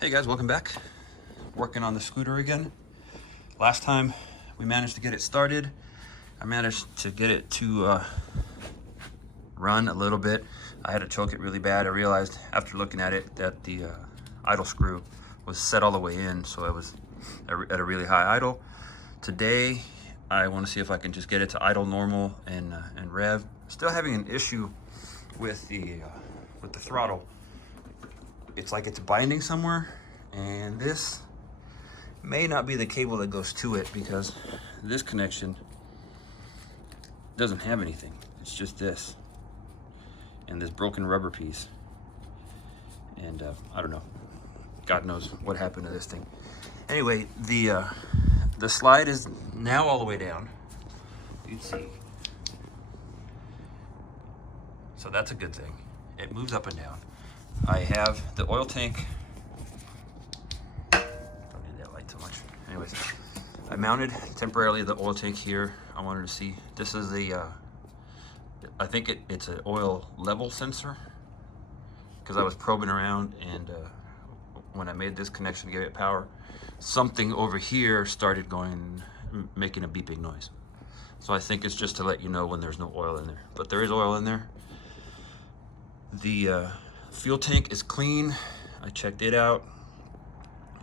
Hey guys, welcome back. Working on the scooter again. Last time we managed to get it started. I managed to get it to run a little bit. I had to choke it really bad. I realized after looking at it that the idle screw was set all the way in, so it was at a really high idle. Today I want to see if I can just get it to idle normal and rev. Still having an issue with the throttle. It's like it's binding somewhere, and this may not be the cable that goes to it because this connection doesn't have anything. It's just this and this broken rubber piece, and I don't know, God knows what happened to this thing. Anyway, the slide is now all the way down, you can see, so that's a good thing. It moves up and down. I have the oil tank. Don't need that light too much. Anyways, I mounted temporarily the oil tank here. I wanted to see. This is the, I think it's an oil level sensor, because I was probing around, and when I made this connection to give it power, something over here started going, making a beeping noise. So I think it's just to let you know when there's no oil in there. But there is oil in there. The fuel tank is clean. I checked it out.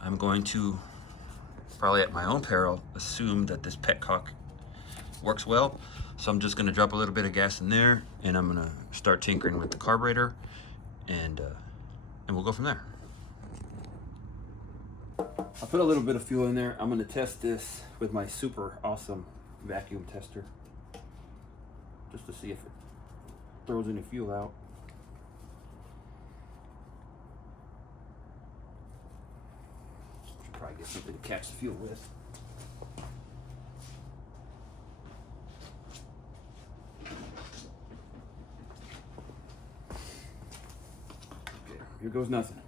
I'm going to, probably at my own peril, assume that this petcock works well. So I'm just gonna drop a little bit of gas in there, and I'm gonna start tinkering with the carburetor, and we'll go from there. I put a little bit of fuel in there. I'm gonna test this with my super awesome vacuum tester, just to see if it throws any fuel out. Probably get something to catch the fuel with. Okay, here goes nothing.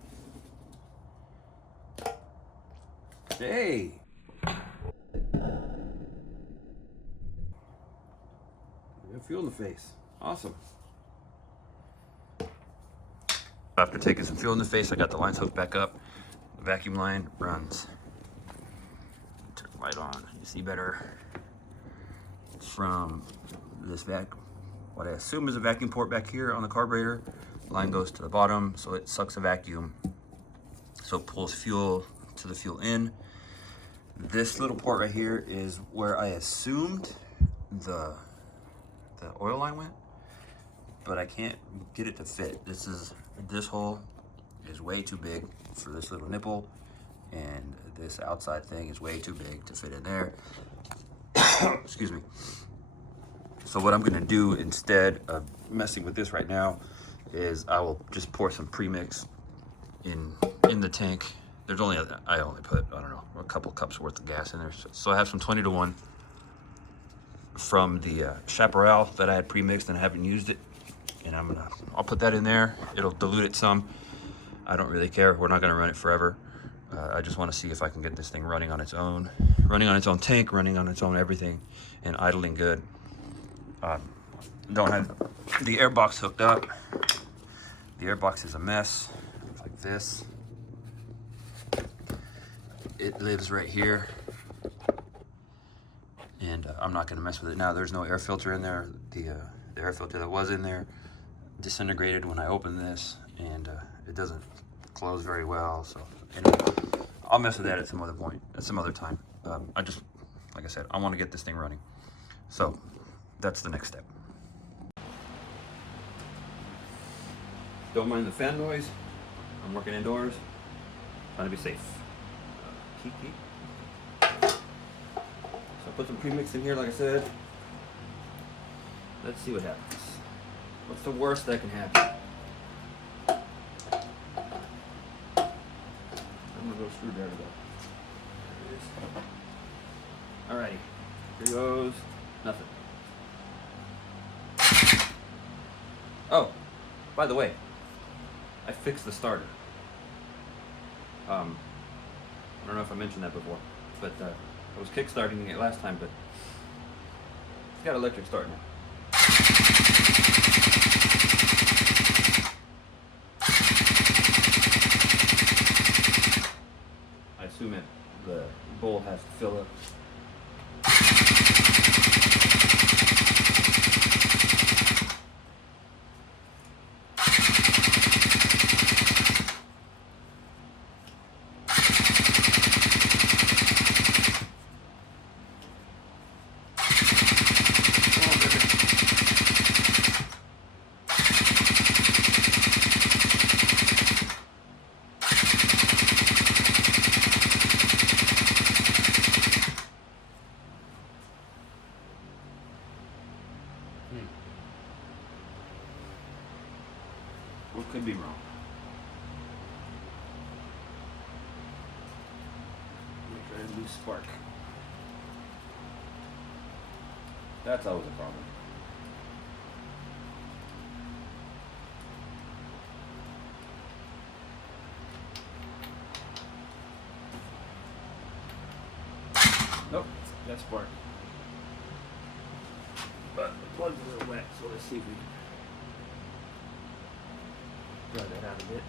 Hey! We got fuel in the face. Awesome. After taking some fuel in the face, I got the lines hooked back up. The vacuum line runs. Turn the light on. You see better. It's from this what I assume is a vacuum port back here on the carburetor. Line goes to the bottom, so it sucks a vacuum. So it pulls fuel to the fuel in. This little port right here is where I assumed the oil line went, but I can't get it to fit. This hole is way too big for this little nipple, and this outside thing is way too big to fit in there. Excuse me. So what I'm gonna do instead of messing with this right now is I will just pour some premix in the tank. There's only, I only put, I don't know, a couple cups worth of gas in there. So I have some 20-to-1 from the chaparral that I had premixed and I haven't used it. And I'll put that in there. It'll dilute it some. I don't really care. We're not gonna run it forever. I just wanna see if I can get this thing running on its own tank, running on its own everything, and idling good. Don't have the air box hooked up. The air box is a mess, like this. It lives right here, and I'm not gonna mess with it now. There's no air filter in there. The air filter that was in there disintegrated when I opened this, and it doesn't close very well. So anyway, I'll mess with that at some other point, at some other time. I just, like I said, I want to get this thing running. So that's the next step. Don't mind the fan noise. I'm working indoors, trying to be safe. Keep. So I put some premix in here, like I said. Let's see what happens. What's the worst that can happen? I'm gonna go screwdriver though. Alrighty, here goes nothing. Oh, by the way, I fixed the starter. I don't know if I mentioned that before, but I was kickstarting it last time, but it's got electric start now. the bowl has to fill up. What could be wrong? Let me try a loose spark. That's always a problem. Nope, that spark. But the plug's a little wet, so let's see if we can dry that out a bit.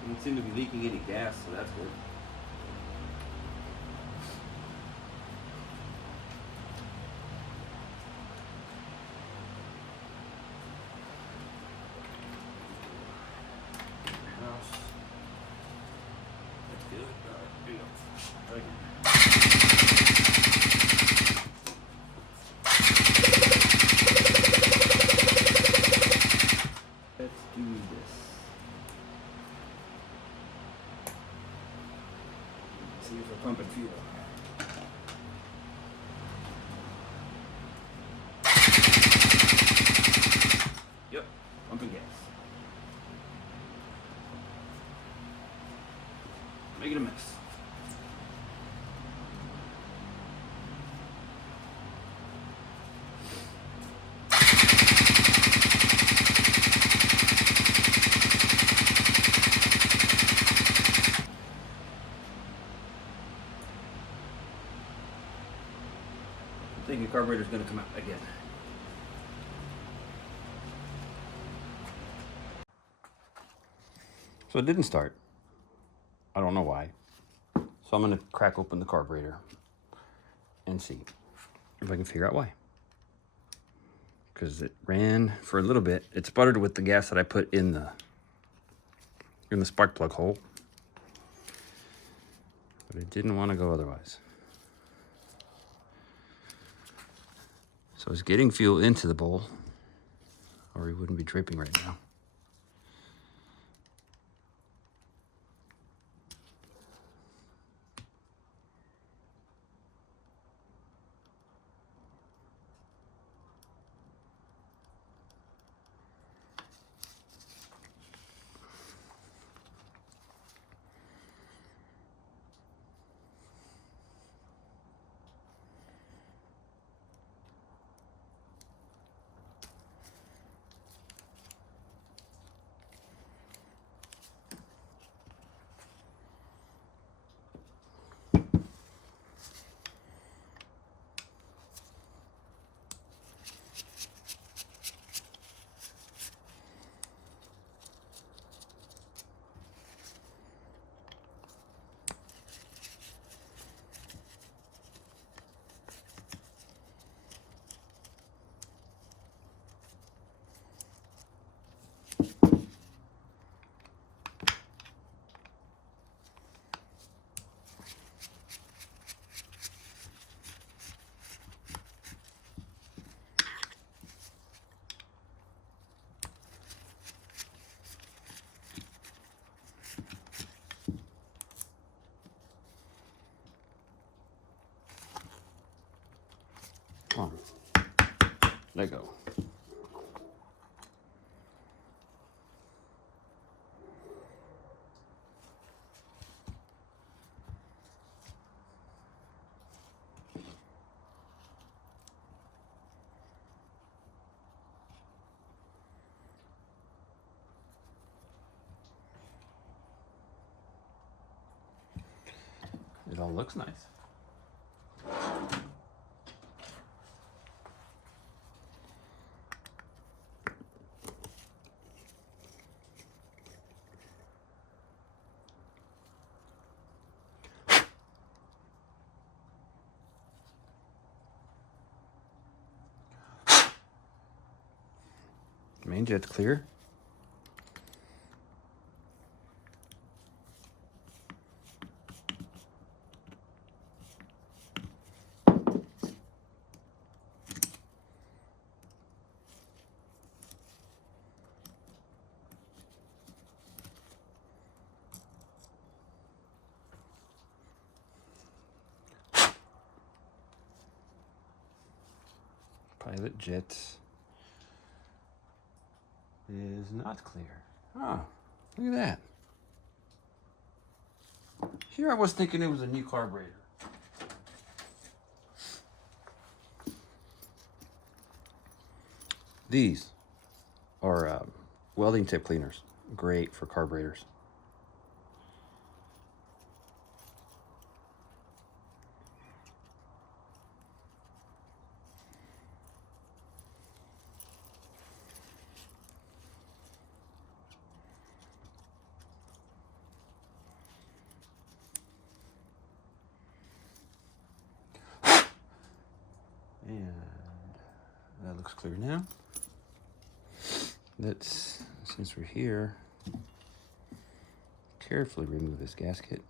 Doesn't seem to be leaking any gas, so that's good. That's good. All right, here you go. Try again. Let's do this. See if we're pumping fuel. Yep, pumping gas. Make it a mess. I think the carburetor's going to come out again. So it didn't start. I don't know why. So I'm going to crack open the carburetor and see if I can figure out why. Because it ran for a little bit. It sputtered with the gas that I put in the spark plug hole. But it didn't want to go otherwise. So it's getting fuel into the bowl, or he wouldn't be dripping right now. Come on. Let go. It all looks nice. Main jet's clear. Pilot jet is not clear. Oh, look at that. Here I was thinking it was a new carburetor. These are welding tip cleaners. Great for carburetors. And that looks clear now. Let's, since we're here, carefully remove this gasket.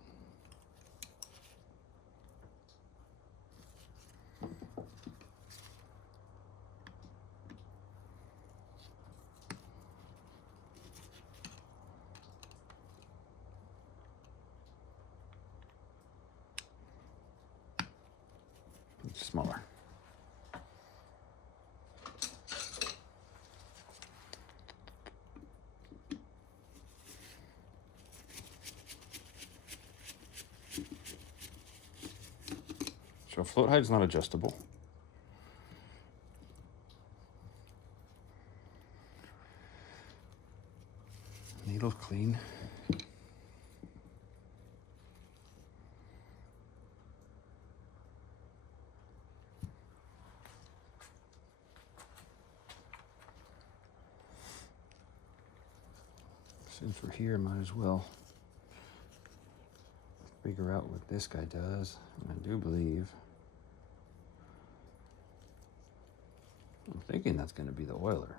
It's smaller. So float height is not adjustable. Needle's clean. Since we're here, might as well figure out what this guy does. And I do believe, I'm thinking that's going to be the oiler.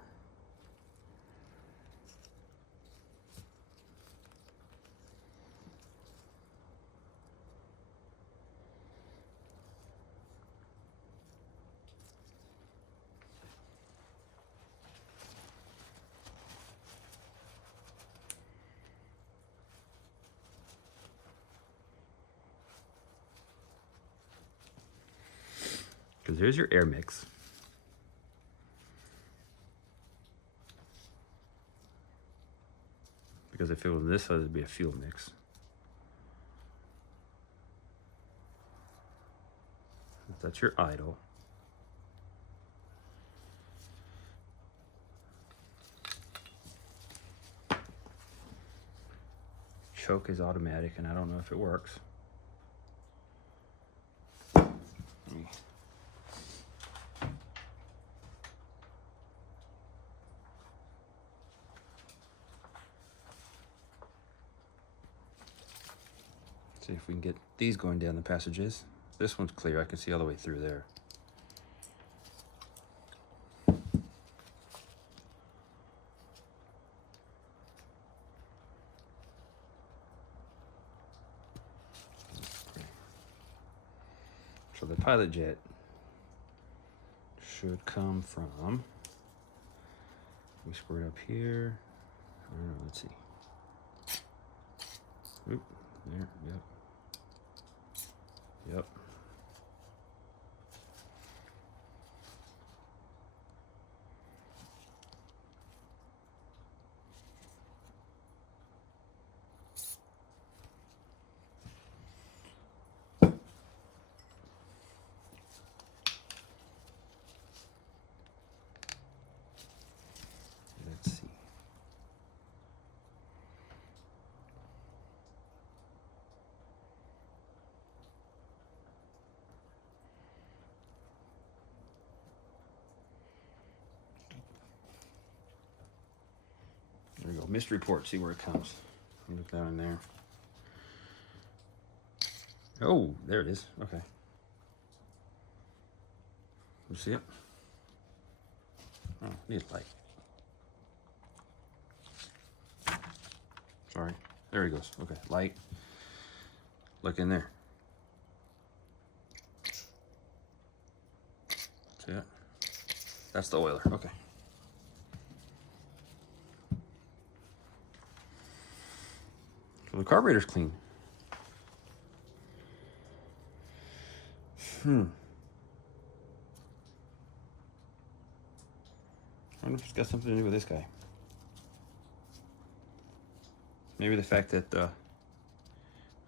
Because here's your air mix. Because if it was this side, it'd be a fuel mix. That's your idle. Choke is automatic, and I don't know if it works. See if we can get these going down the passages. This one's clear. I can see all the way through there. So the pilot jet should come from, we squirt up here. I don't know, let's see. Oop, there, yep. Yep. Let's see. There we go. Mystery port. See where it comes. Look down in there. Oh, there it is. Okay. You see it? Oh, need light. There he goes. Okay, light. Look in there. See it? That's the oiler. Okay. So the carburetor's clean. I wonder if it's got something to do with this guy. Maybe the fact that I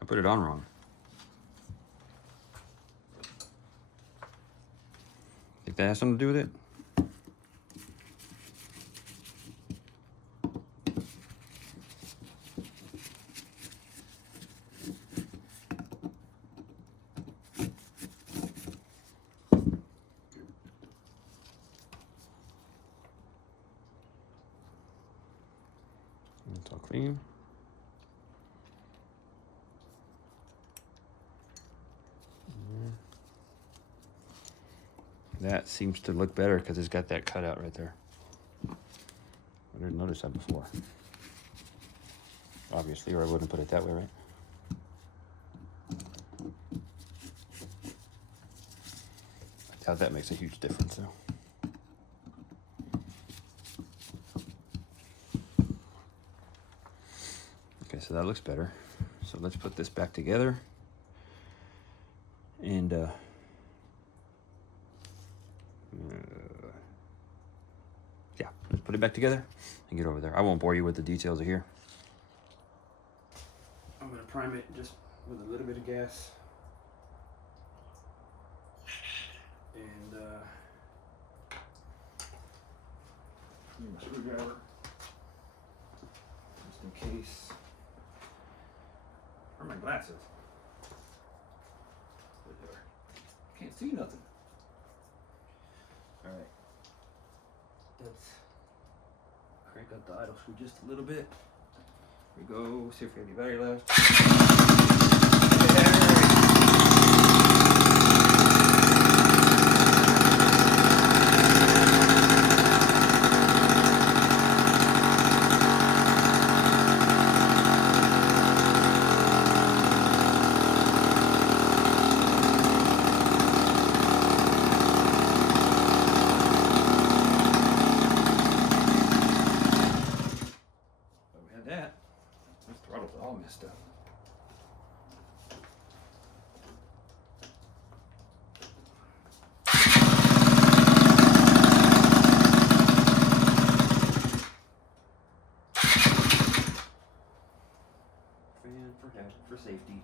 put it on wrong. Think that has something to do with it? It's all clean. That seems to look better because it's got that cutout right there. I didn't notice that before. Obviously, or I wouldn't put it that way, right? I doubt that makes a huge difference, though. Okay, so that looks better. So let's put this back together. And yeah, let's put it back together and get over there. I won't bore you with the details of here. I'm gonna prime it just with a little bit of gas. And my screwdriver, just in case. Where are my glasses? There they are. Can't see nothing. All right. Let's crank up the idle screw just a little bit. Here we go. See if we have any battery left. That. This throttle's all messed up. Fan for safety.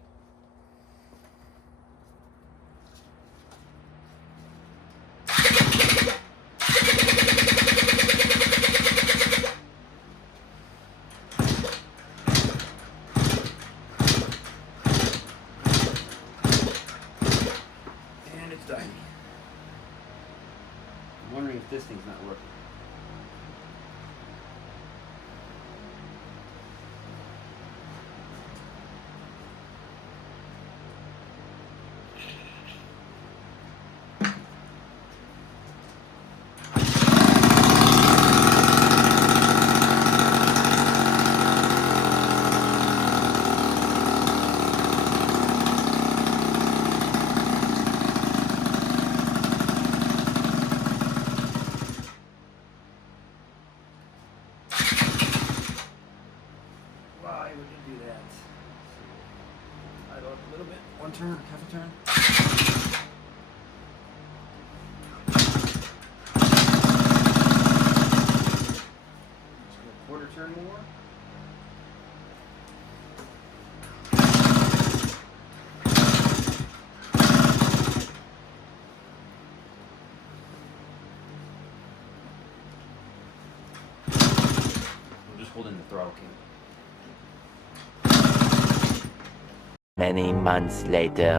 I'm wondering if this thing's not working. Why would you do that? Idle up a little bit. One turn, half a turn. Just a quarter turn more. I'm just holding the throttle cable. Many months later.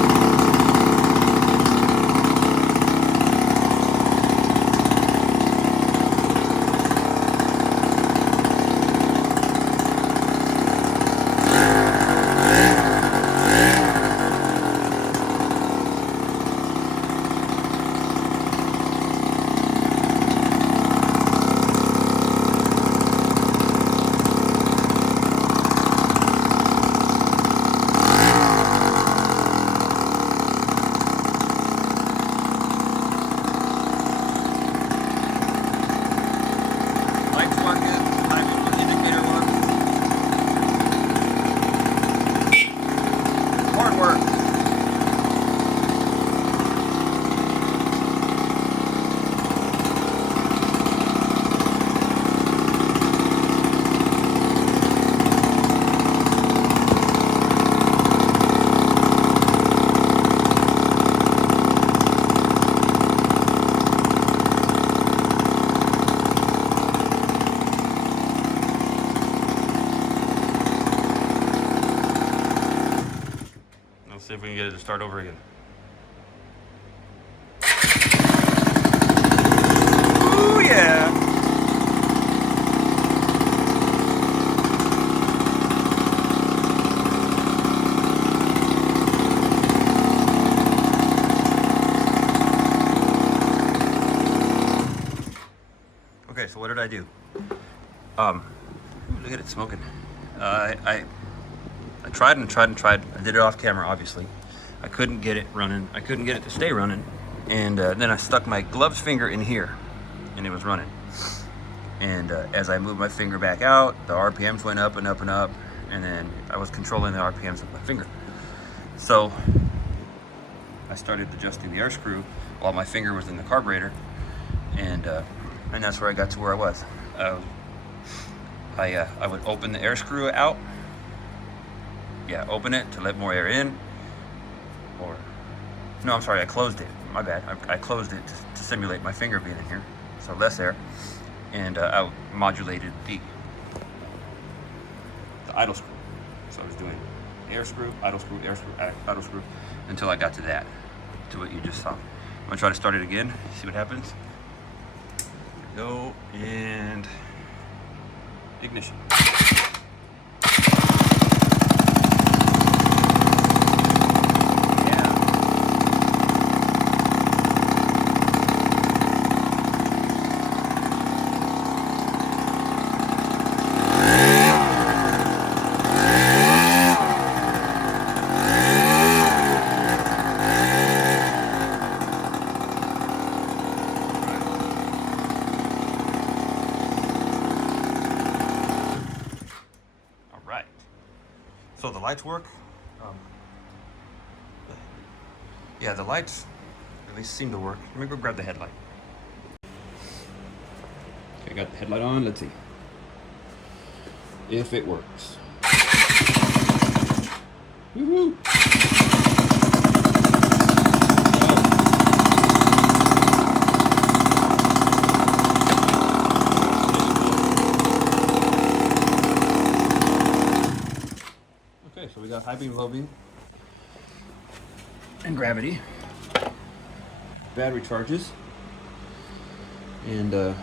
start over again. Ooh, yeah. Okay, so what did I do? Look at it smoking. I tried and tried and tried. I did it off camera, obviously. I couldn't get it running. I couldn't get it to stay running. And then I stuck my gloves finger in here, and it was running. And as I moved my finger back out, the RPMs went up and up and up, and then I was controlling the RPMs with my finger. So I started adjusting the air screw while my finger was in the carburetor, and that's where I got to where I was. I would open the air screw out. Yeah, open it to let more air in. Or, no, I'm sorry, I closed it. My bad. I closed it to simulate my finger being in here, so less air. And I modulated the idle screw. So I was doing air screw, idle screw, air screw, idle screw, until I got to that, to what you just saw. I'm gonna try to start it again, see what happens. Here we go, and ignition. So the lights work. Yeah, the lights at least seem to work. Let me go grab the headlight. Okay, got the headlight on. Let's see if it works. Woohoo! So we got high beam, low beam, and gravity. Battery charges. And I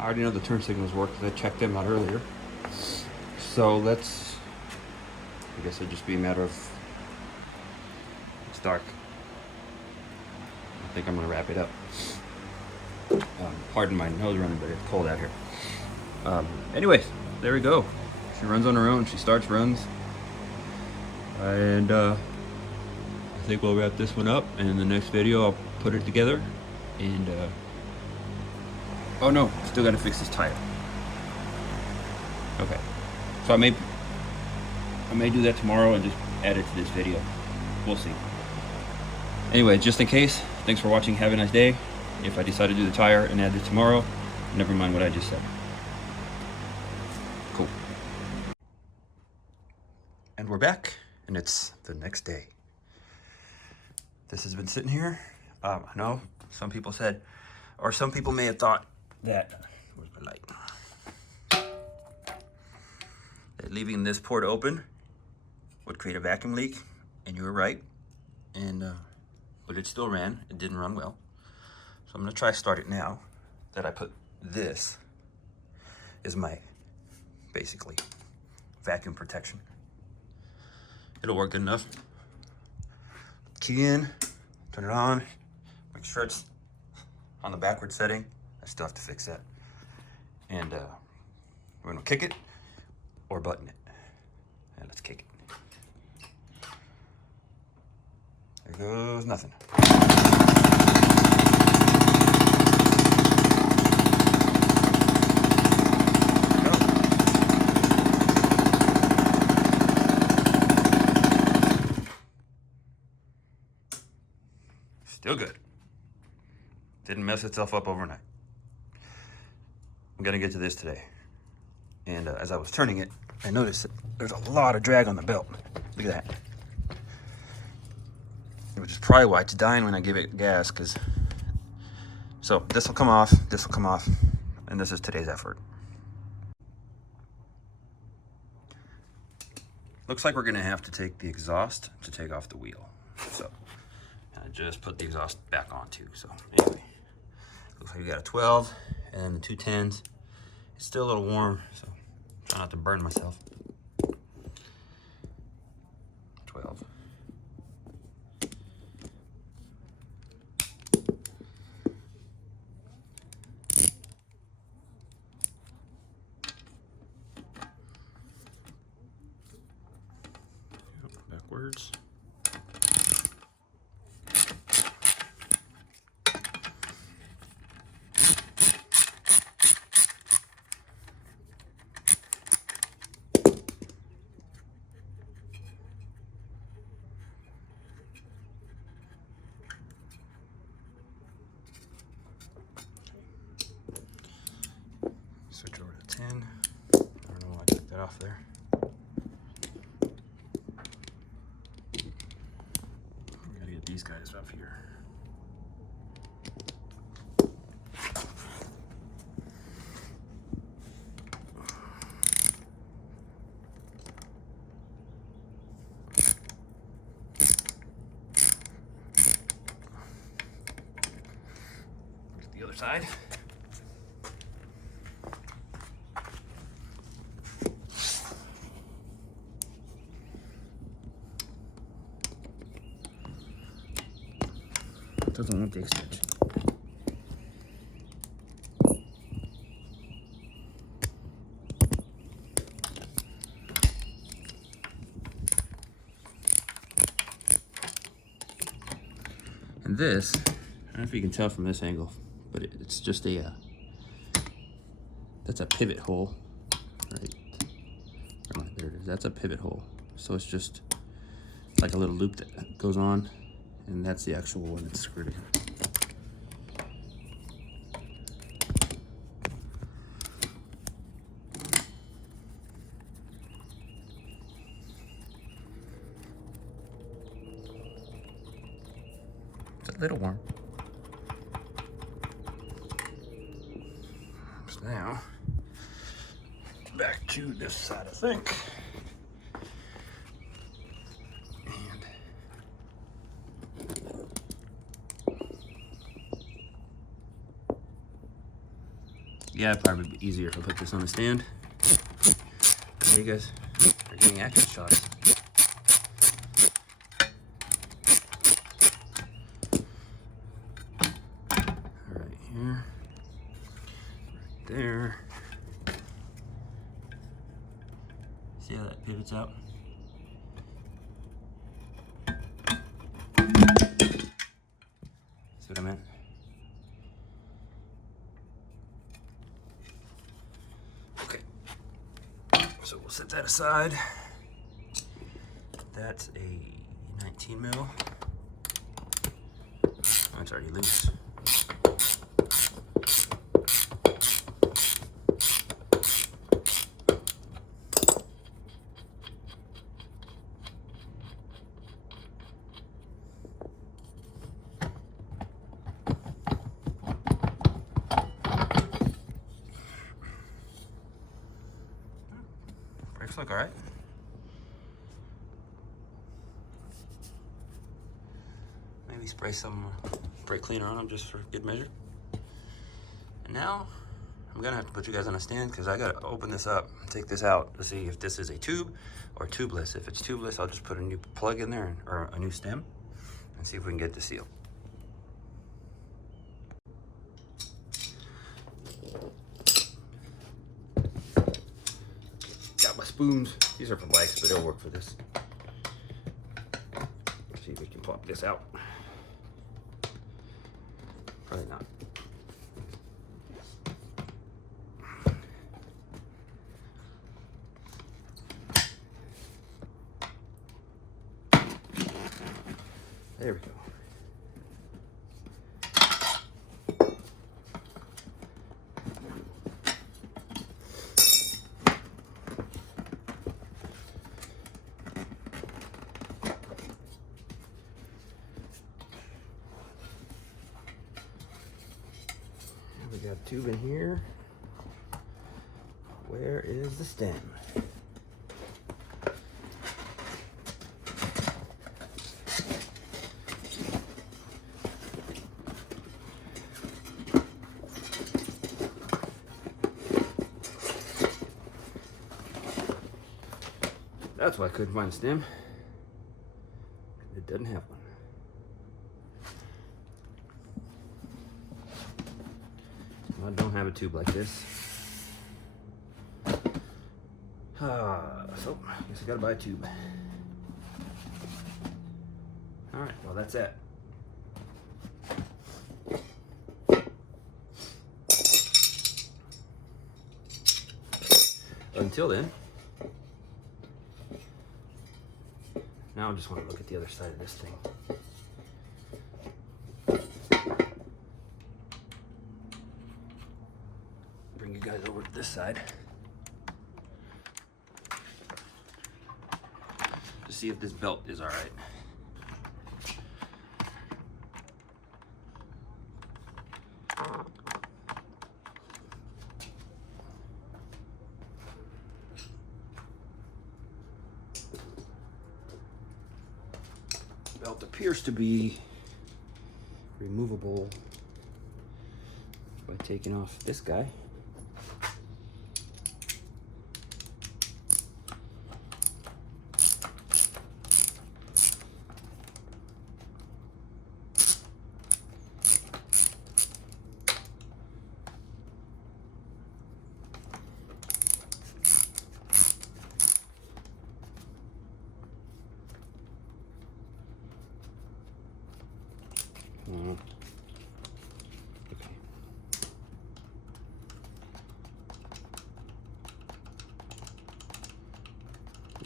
already know the turn signals work because I checked them out earlier. So I guess it'll just be a matter of, it's dark. I think I'm gonna wrap it up. Pardon my nose running, but it's cold out here. Anyways, there we go. She runs on her own. She starts, runs. And I think we'll wrap this one up, and in the next video I'll put it together. And oh no, still got to fix this tire. Okay, so I may do that tomorrow and just add it to this video. We'll see. Anyway, just in case, thanks for watching. Have a nice day. If I decide to do the tire and add it tomorrow, never mind what I just said. Cool. And we're back. And it's the next day. This has been sitting here. I know some people said, or some people may have thought that, where's my light? That leaving this port open would create a vacuum leak, and you were right. And but it still ran. It didn't run well. So I'm gonna try to start it now that I put this is my basically vacuum protection. It'll work good enough. Key in, turn it on, make sure it's on the backward setting. I still have to fix that. And we're gonna kick it or button it. And let's kick it. There goes nothing. Still good. Didn't mess itself up overnight. I'm gonna get to this today. And as I was turning it, I noticed that there's a lot of drag on the belt. Look at that. Which is probably why it's dying when I give it gas, because so this will come off, and this is today's effort. Looks like we're gonna have to take the exhaust to take off the wheel. So I just put the exhaust back on too. So anyway, looks like we got a 12 and the two 10s. It's still a little warm, so try not to burn myself. 12. Backwards. Switch over to 10. I don't know why I took that off there. We gotta get these guys up here. Get the other side. Doesn't want the extension. And this, I don't know if you can tell from this angle, but it's just a, that's a pivot hole, right? There it is, that's a pivot hole. So it's just like a little loop that goes on, and that's the actual one that's screwed in. It's a little warm. So now, back to this side, I think. Yeah, it'd probably be easier if I put this on a stand. There you guys are getting action shots. Right here, right there. See how that pivots out? See what I meant? So we'll set that aside. That's a 19 mil. Oh, it's already loose. Brakes look all right. Maybe spray some brake cleaner on them just for good measure. And now I'm gonna have to put you guys on a stand because I gotta open this up, take this out to see if this is a tube or tubeless. If it's tubeless, I'll just put a new plug in there or a new stem and see if we can get the seal. Got my spoons. These are for bikes, but it'll work for this. Let's see if we can pop this out. Probably not. There we go. We got a tube in here. Where is the stem? That's why I couldn't find a stem. It doesn't have one. I don't have a tube like this. So I guess I gotta buy a tube. All right, well that's it. Until then, now I just want to look at the other side of this thing. Bring you guys over to this side to see if this belt is all right. Belt appears to be removable by taking off this guy. Okay.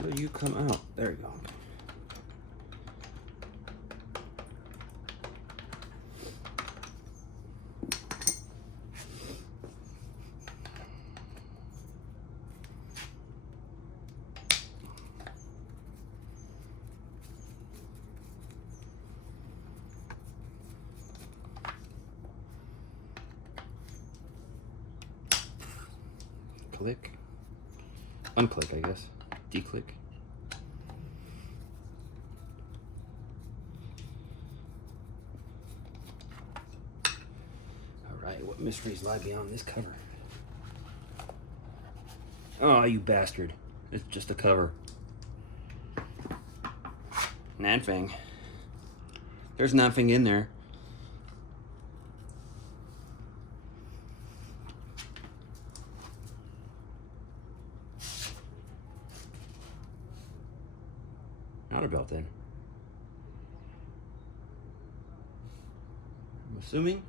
Will you come out? There you go. Click, unclick, I guess, declick. All right, what mysteries lie beyond this cover? Oh, you bastard. It's just a cover. Nanfang. There's nothing in there. Not a belt then. I'm assuming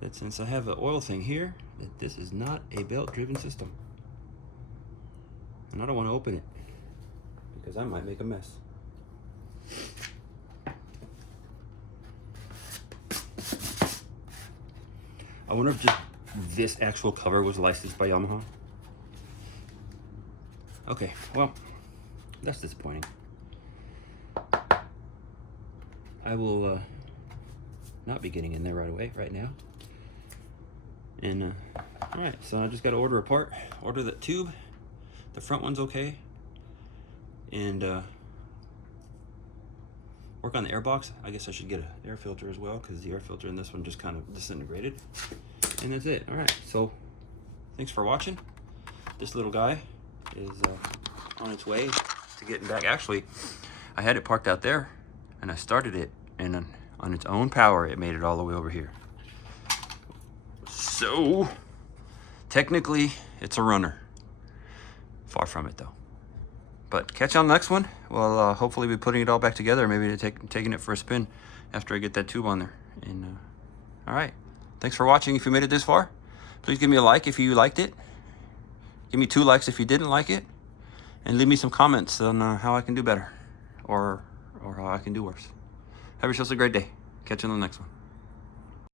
that since I have the oil thing here, that this is not a belt-driven system. And I don't want to open it because I might make a mess. I wonder if just this actual cover was licensed by Yamaha. Okay, well, that's disappointing. I will not be getting in there right away, right now. And all right, so I just got to order a part, order that tube. The front one's okay, and work on the air box. I guess I should get an air filter as well because the air filter in this one just kind of disintegrated. And that's it. All right, so thanks for watching. This little guy is on its way to getting back. Actually, I had it parked out there, and I started it, and on its own power, it made it all the way over here. So, technically, it's a runner. Far from it, though. But catch you on the next one. Well, hopefully be putting it all back together, maybe taking it for a spin after I get that tube on there. And all right, thanks for watching. If you made it this far, please give me a like if you liked it. Give me 2 likes if you didn't like it. And leave me some comments on how I can do better or how I can do worse. Have yourselves a great day. Catch you on the next one.